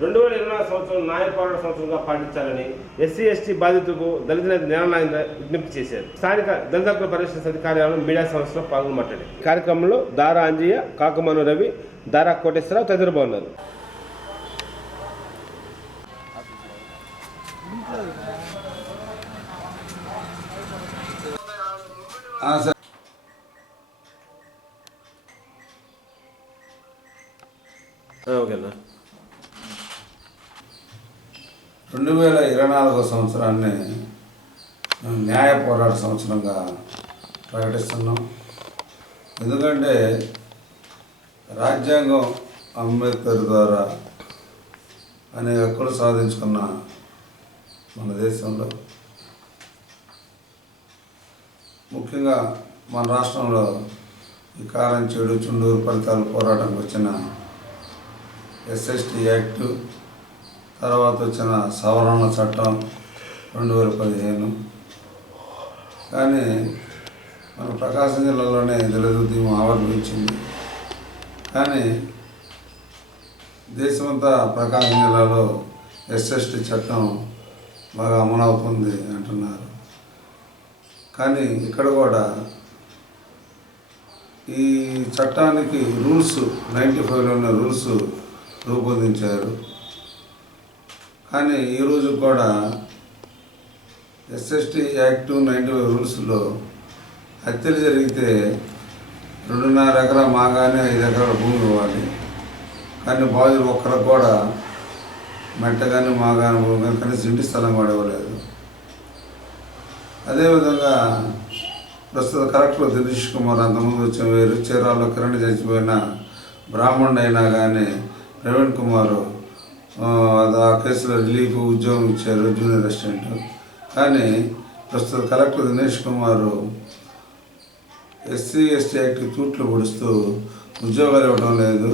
2024 సంవత్సరం న్యాయ పోరాట సంవత్సరంగా పాటించాలని ఎస్సీ ఎస్టీ బాధితులకు దళిత నేత న్యాయనాయంగా విజ్ఞప్తి చేశారు. స్థానిక దళిత హక్కుల పరిరక్షణ సమితి కార్యాలయంలో మీడియా సమావేశంలో పాల్గొని మాట్లాడారు. కార్యక్రమంలో దారా అంజయ్య, కాకమను రవి, దారా కోటేశ్వరరావు తదితరులు ఉన్నారు. ఓకేనా. 2024 సంవత్సరాన్ని న్యాయ పోరాట సంవత్సరంగా ప్రకటిస్తున్నాం. ఎందుకంటే రాజ్యాంగం అంబేద్కర్ ద్వారా అనేక హక్కులు సాధించుకున్న మన దేశంలో, ముఖ్యంగా మన రాష్ట్రంలో ఈ కారంచేడు, చుండూరు ఫలితాల పోరాటంకి వచ్చిన ఎస్ఎస్టీ యాక్టు, తర్వాత వచ్చిన సవరణ చట్టం 2015. కానీ మన ప్రకాశం జిల్లాలోనే దళిత ఉద్యమం ఆవిర్భవించింది. కానీ దేశమంతా ప్రకాశం జిల్లాలో ఎస్ఎస్టీ చట్టం బాగా అమలవుతుంది అంటున్నారు. కానీ ఇక్కడ కూడా ఈ చట్టానికి రూల్స్ 95లోనే రూల్స్ రూపొందించారు. కానీ ఈరోజు కూడా ఎస్ఎస్టీ యాక్ట్ 95 రూల్స్లో హత్యలు జరిగితే 2.5 ఎకరా మాగానే 5 ఎకరాల భూమి ఇవ్వాలి. కానీ బాధితులు ఒక్కరికి కూడా మెట్ట కానీ మాగాని భూమి కానీ కనీసం ఇంటి స్థలం కూడా ఇవ్వలేదు. అదేవిధంగా ప్రస్తుత కలెక్టర్ దినేష్ కుమార్ అంతకుముందు వచ్చిన వేరు చీరాల్లో కిరణ్ చచ్చిపోయిన బ్రాహ్మణుడు అయినా కానీ ప్రవీణ్ కుమార్ ఆ కేసులో రిలీఫ్ ఉద్యోగం ఇచ్చారు, జూనియర్ అసిస్టెంట్. కానీ ప్రస్తుత collector Dinesh Kumar SC ST act తూట్లు పొడుస్తూ ఉద్యోగాలు ఇవ్వడం లేదు.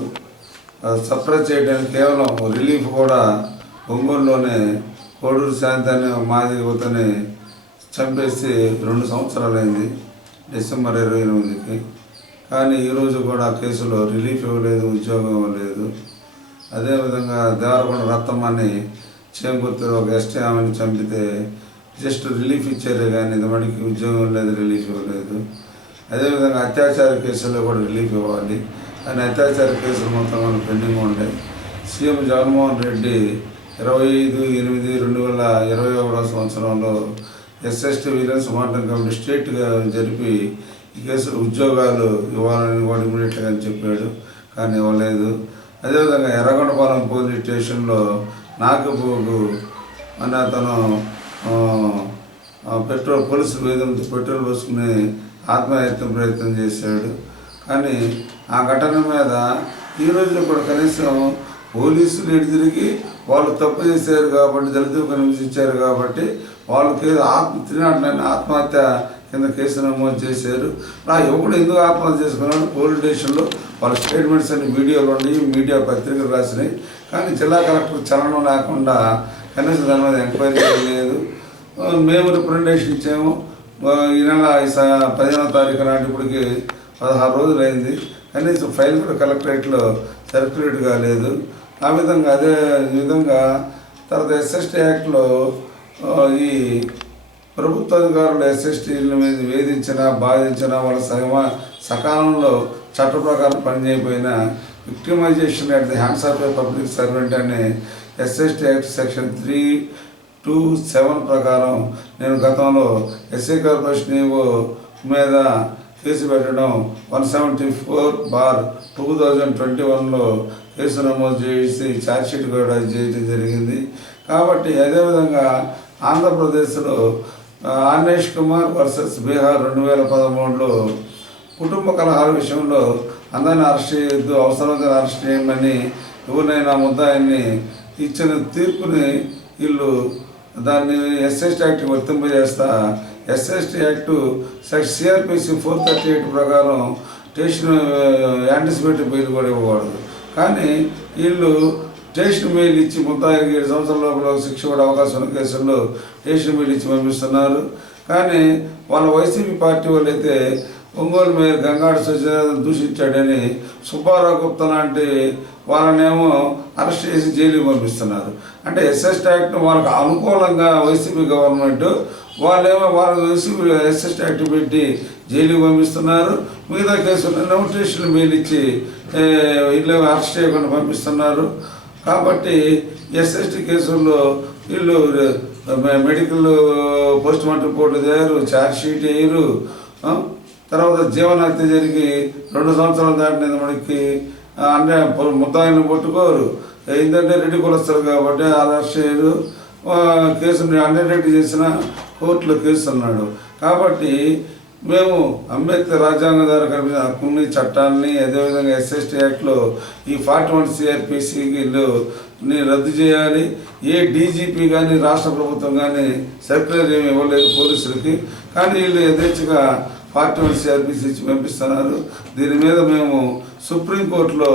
సప్రెస్ చేయడానికి కేవలం రిలీఫ్ కూడా ఒంగోలులోనే కోడూరు శాంతాన్ని మాది యువతని చంపేసి 2 సంవత్సరాలైంది, డిసెంబర్ 28కి. కానీ ఈరోజు కూడా ఆ కేసులో రిలీఫ్ ఇవ్వలేదు, ఉద్యోగం ఇవ్వలేదు. అదేవిధంగా దేవరకొండ రత్తమ్మని చేంగుర్తిలో ఒక ఎస్టీ ఆమెను చంపితే జస్ట్ రిలీఫ్ ఇచ్చారే కానీ ఇంతమందికి ఉద్యోగం లేదు, రిలీఫ్ ఇవ్వలేదు. అదేవిధంగా అత్యాచార కేసుల్లో కూడా రిలీఫ్ ఇవ్వాలి. కానీ అత్యాచార కేసులు మొత్తం మనం పెండింగ్ ఉంటాయి. సీఎం జగన్మోహన్ రెడ్డి 25/8/2021 సంవత్సరంలో ఎస్ఎస్టీ విజిలెన్స్ మానిటరింగ్ కమిటీ స్టేట్గా జరిపి ఈ కేసులు ఉద్యోగాలు ఇవ్వాలని కూడా ఇమీడియట్గా అని చెప్పాడు, కానీ ఇవ్వలేదు. అదేవిధంగా ఎర్రగొండపాలెం పోలీస్ స్టేషన్లో నాగబోగు అని అతను పోలీసు వేదంతో పెట్రోల్ పోసుకుని ఆత్మహత్య ప్రయత్నం చేశాడు. కానీ ఆ ఘటన మీద ఈ రోజులో కూడా కనీసం పోలీసులు ఎటు తిరిగి వాళ్ళు తప్పు చేశారు కాబట్టి, దళితులు కనిపించారు కాబట్టి వాళ్ళకి 309 ఆత్మహత్య కింద కేసు నమోదు చేశారు. నా యువకుడు ఎందుకు ఆత్మహత్య చేసుకున్నాడు పోలీస్ స్టేషన్లో వాళ్ళ స్టేట్మెంట్స్ అన్ని వీడియోలు ఉన్నాయి, మీడియా పత్రికలు రాసినాయి. కానీ జిల్లా కలెక్టర్ చలనం లేకుండా కనీసం దాని మీద ఎంక్వైరీ చేయలేదు. మేము రిప్రజెంటేషన్ ఇచ్చాము. ఈ నెల 15వ తారీఖు నాటి ఇప్పటికి 16 రోజులు అయింది. కనీసం ఫైల్ కూడా కలెక్టరేట్లో సర్క్యులేట్ కాలేదు. ఆ విధంగా అదే విధంగా తర్వాత ఎస్ఎస్టీ యాక్ట్లో ఈ ప్రభుత్వ అధికారులు ఎస్ఎస్టీల మీద వేధించిన, బాధించిన వాళ్ళ సకాలంలో చట్ట ప్రకారం పనిచేయకపోయినా victimization at the hands of a public servant అనే ఎస్ఎస్టీ యాక్ట్ సెక్షన్ 327 ప్రకారం నేను గతంలో ఎస్సీ కార్పొరేషన్ ఈవో మీద కేసు పెట్టడం 174/2021లో కేసు నమోదు చేసి ఛార్జ్షీట్ కూడా చేయడం జరిగింది. కాబట్టి అదేవిధంగా ఆంధ్రప్రదేశ్లో ఆర్నేష్ కుమార్ వర్సెస్ బీహార్ 2013లో కుటుంబ కలహాల విషయంలో అందరిని అరెస్ట్ చేయొద్దు, అవసరమైతే అరెస్ట్ చేయమని ఎవరినైనా ముద్దాయిని ఇచ్చిన తీర్పుని వీళ్ళు దాన్ని ఎస్ఎస్టీ యాక్ట్కి వర్తింపజేస్తా ఎస్ఎస్టీ యాక్టు సిఆర్పిసి 438 ప్రకారం స్టేషన్ యాంటిసిపేటరీ బెయిల్ కూడా ఇవ్వకూడదు. కానీ వీళ్ళు స్టేషన్ బెయిల్ ఇచ్చి ముద్దాయికి 7 సంవత్సరాల లోపల శిక్ష పడే అవకాశం ఉన్న కేసుల్లో స్టేషన్ బెయిల్ ఇచ్చి పంపిస్తున్నారు. కానీ వాళ్ళ వైసీపీ పార్టీ వాళ్ళు అయితే ఒంగోలు మేయర్ గంగాడు సత్యనారాయణ దూషించాడని సుబ్బారావు గుప్తా లాంటి వాళ్ళనేమో అరెస్ట్ చేసి జైలుకి పంపిస్తున్నారు. అంటే ఎస్ఎస్టీ యాక్ట్ వాళ్ళకి అనుకూలంగా వైసీపీ గవర్నమెంట్ వాళ్ళేమో వాళ్ళకి వైసీపీ ఎస్ఎస్టీ యాక్ట్ పెట్టి జైలుకి పంపిస్తున్నారు. మిగతా కేసులు నోటిఫికేషన్లు బెయిల్ ఇచ్చి వీళ్ళు అరెస్ట్ చేయకుండా పంపిస్తున్నారు. కాబట్టి ఎస్ఎస్టీ కేసుల్లో వీళ్ళు మెడికల్ పోస్ట్ మార్టం రిపోర్ట్లు తయారు, ఛార్జ్ షీట్ వేయరు. తర్వాత జీవనహత్య జరిగి 2 సంవత్సరాలు దాటినది మనకి అంటే ముద్దాయిని పట్టుకోరు. ఏంటంటే రెడ్డి కులస్తారు కాబట్టి అరెస్ట్ చేయరు. కేసుని అండర్టేక్ చేసిన కోర్టులో కేసు అన్నాడు. కాబట్టి మేము అంబేద్కర్ రాజ్యాంగం ద్వారా కల్పించిన హక్కుని చట్టాన్ని అదేవిధంగా ఎస్ఎస్టీ యాక్ట్లో ఈ 41 CRPCని రద్దు చేయాలి. ఏ డీజీపీ కానీ రాష్ట్ర ప్రభుత్వం కానీ సర్క్యులర్ ఏమి ఇవ్వలేదు పోలీసులకి. కానీ వీళ్ళు యథేచ్ఛగా 41 CRPC ఇచ్చి పంపిస్తున్నారు. దీని మీద మేము సుప్రీంకోర్టులో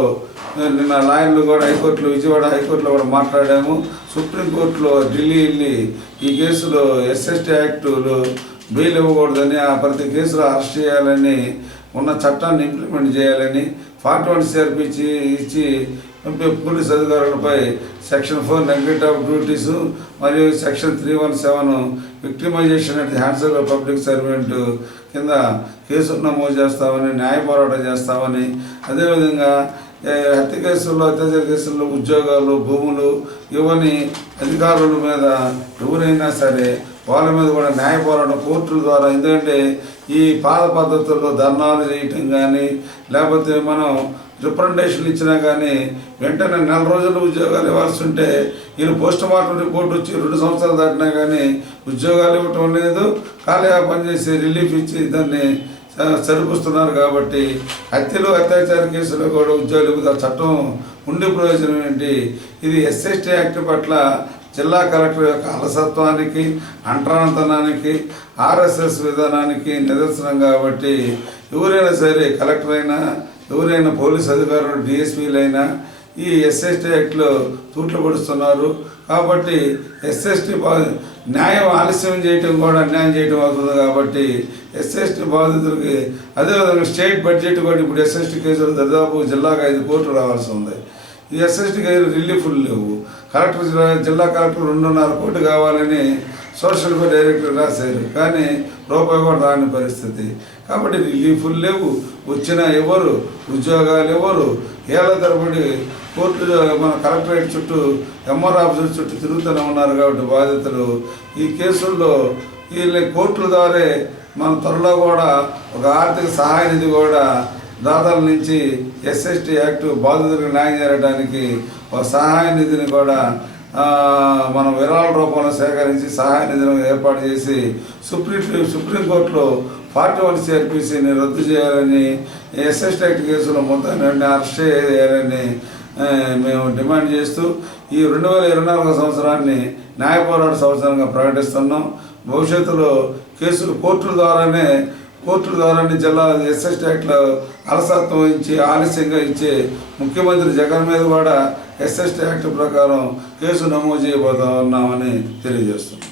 నిన్న లాయర్లు కూడా హైకోర్టులో విజయవాడ హైకోర్టులో కూడా మాట్లాడాము. సుప్రీంకోర్టులో ఢిల్లీ వెళ్ళి ఈ కేసులో ఎస్ఎస్టీ యాక్టులో బెయిల్ ఇవ్వకూడదని, ఆ ప్రతి కేసులో అరెస్ట్ చేయాలని, ఉన్న చట్టాన్ని ఇంప్లిమెంట్ చేయాలని 41 CRPC ఇచ్చి పోలీస్ అధికారులపై సెక్షన్ 4 నెగ్లెక్ట్ ఆఫ్ డ్యూటీస్ మరియు section 317 victimisation at the hands of public servant కింద కేసులు నమోదు చేస్తామని, న్యాయ పోరాటం చేస్తామని, అదేవిధంగా హత్య కేసుల్లో అత్యాచార కేసుల్లో ఉద్యోగాలు భూములు ఇవన్నీ అధికారుల మీద ఎవరైనా సరే వాళ్ళ మీద కూడా న్యాయ పోరాటం కోర్టుల ద్వారా. ఎందుకంటే ఈ పాత పద్ధతుల్లో ధర్నాలు చేయటం కానీ లేకపోతే మనం రిప్రజెంటేషన్ ఇచ్చినా కానీ వెంటనే 4 రోజుల్లో ఉద్యోగాలు ఇవ్వాల్సి ఉంటే వీళ్ళు పోస్ట్ మార్టం రిపోర్ట్ వచ్చి 2 సంవత్సరాలు దాటినా కానీ ఉద్యోగాలు ఇవ్వటం లేదు. ఖాళీగా పనిచేసి రిలీఫ్ ఇచ్చి దాన్ని సరిపుస్తున్నారు. కాబట్టి హత్యలు అత్యాచార కేసులు కూడా ఉద్యోగాలు చట్టం ఉండే ప్రయోజనం ఏంటి? ఇది ఎస్ఎస్టీ యాక్ట్ పట్ల జిల్లా కలెక్టర్ యొక్క అలసత్వానికి, అంటరానితనానికి, ఆర్ఎస్ఎస్ విధానానికి నిదర్శనం. కాబట్టి ఎవరైనా సరే కలెక్టర్ అయినా ఎవరైనా పోలీస్ అధికారులు డిఎస్పీలైనా ఈ ఎస్ఎస్టీ యాక్ట్లో తూట్లు పడుతున్నారు. కాబట్టి ఎస్ఎస్టీ న్యాయం ఆలస్యం చేయటం కూడా అన్యాయం చేయటం అవుతుంది. కాబట్టి ఎస్ఎస్టీ బాధితులకి అదేవిధంగా స్టేట్ బడ్జెట్ కూడా ఇప్పుడు ఎస్ఎస్టీ కేసులు దాదాపు జిల్లాకు 5 కోట్లు రావాల్సి ఉంది. ఈ ఎస్ఎస్టీ కేసులు రిలీఫ్లు లేవు. జిల్లా కలెక్టర్ 2.5 కోట్లు కావాలని సోషల్ వెల్ఫేర్ డైరెక్టర్ రాశారు. కానీ రూపాయి కూడా రాని పరిస్థితి. కాబట్టి రిలీఫ్లు లేవు, వచ్చినా ఎవరు ఉద్యోగాలు ఎవరు, ఏళ్ల తరబడి కోర్టు మన కలెక్టరేట్ చుట్టూ ఎంఆర్ ఆఫీసుల చుట్టూ తిరుగుతూనే ఉన్నారు. కాబట్టి బాధితులు ఈ కేసుల్లో వీళ్ళ కోర్టుల ద్వారా మన త్వరలో కూడా ఒక ఆర్థిక సహాయ నిధి కూడా దాతల నుంచి ఎస్ఎస్టీ యాక్ట్ బాధితులకు న్యాయం జరగడానికి ఒక సహాయ నిధిని కూడా మనం విరాళ రూపంలో సేకరించి సహాయ నిధిని ఏర్పాటు చేసి సుప్రీంకోర్టులో 41 CRPCని రద్దు చేయాలని, ఎస్ఎస్టీ యాక్ట్ కేసులో మొత్తం అరెస్ట్ చేయాలని మేము డిమాండ్ చేస్తూ ఈ 2024 సంవత్సరాన్ని న్యాయ పోరాట సంవత్సరంగా ప్రకటిస్తున్నాం. భవిష్యత్తులో కేసులు కోర్టుల ద్వారానే జిల్లా ఎస్ఎస్టీ యాక్ట్లో అలసత్వం ఇచ్చి ఆలస్యంగా ఇచ్చే ముఖ్యమంత్రి జగన్ మీద కూడా ఎస్ఎస్టీ యాక్ట్ ప్రకారం కేసు నమోదు చేయబోతా ఉన్నామని తెలియజేస్తున్నాం.